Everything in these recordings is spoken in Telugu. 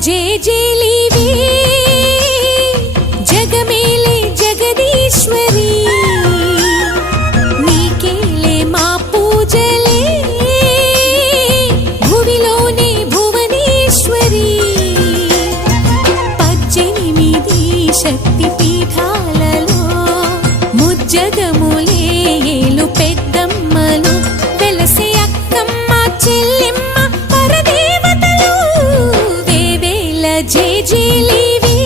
జేజేలివే జగమేలే జగదీశ్వరి నీకేలే మా పూజలే భువిలోనే భువనేశ్వరి 18 శక్తి పీఠాలలో ముజ్జగములే ఏలు పెద్దమ్మలు వెలసే అక్కమ్మ చెల్లెమ్మ పరదేవతలు వేవేల జేజేలివే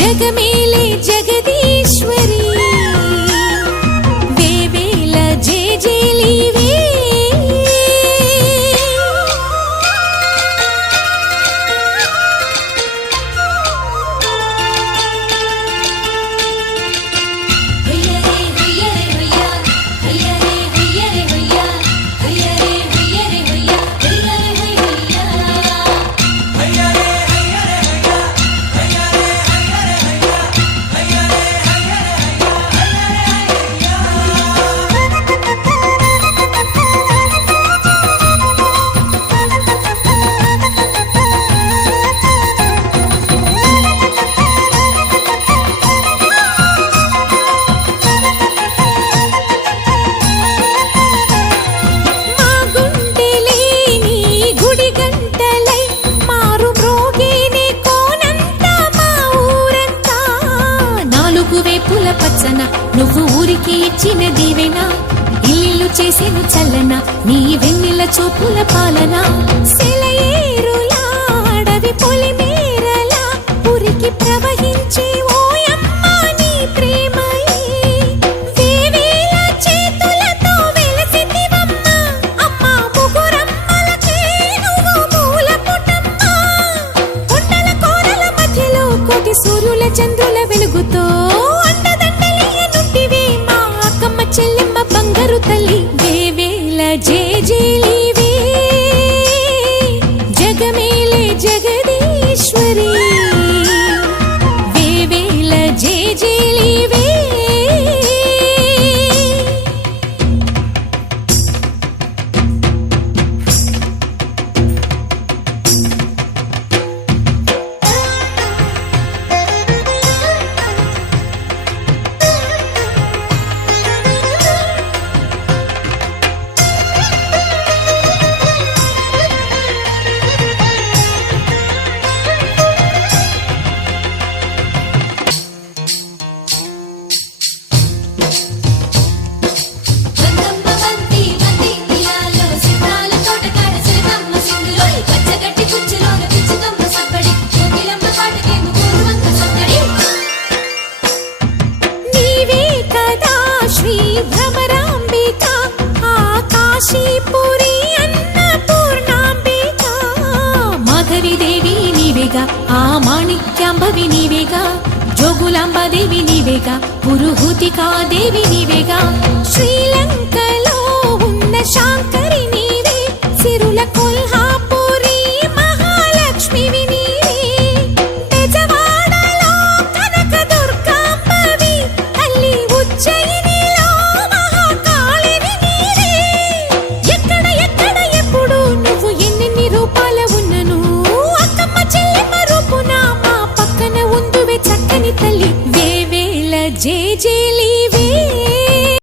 జగమేలే జగదీశ్వరి వేవేల జేజేలివే నువ్వు ఊరికి ఇచ్చిన దీవెన ఇల్లు చేసేను చల్లన నీ వెన్నెల చూపుల పాలన సెలయేరులా అడవి పొలిమేరలా ఊరికి ప్రవహించే ఓయమ్మ నీ ప్రేమయే వేవేల చేతులతో వెలసితివమ్మ అమ్మ ముగురమ్మలకే నువ్వు మూల పుటమ్మ కొండల కోరల మధ్యలో కోటి సూర్యుల చంద్రుల వెలుగుతో చెల్లెమ్మ బంగారు తల్లి వేవేల జేజేలివే జగమేలే జగదీశ్వరి వేవేల జేజేలివే ఆ మాణిక్యాంబవి నీవేగా జోగులాంబాదేవి నీవేగా పురుహూతికాదేవి నీవేగా శ్రీలంకలో ఉన్న శాంకరి నీవే సిరుల కొల్హాపురి మహాలక్ష్మివి నీవే బెజవాడలో కనక దుర్గాంబవి తల్లి ఉజ్జయినిలో మహాకాళివి నీవే ఎక్కడ ఎక్కడ ఎప్పుడు నువ్వు ఎన్నెన్ని రూపాల ఉన్నను చక్కని తల్లి వేవేల జేజే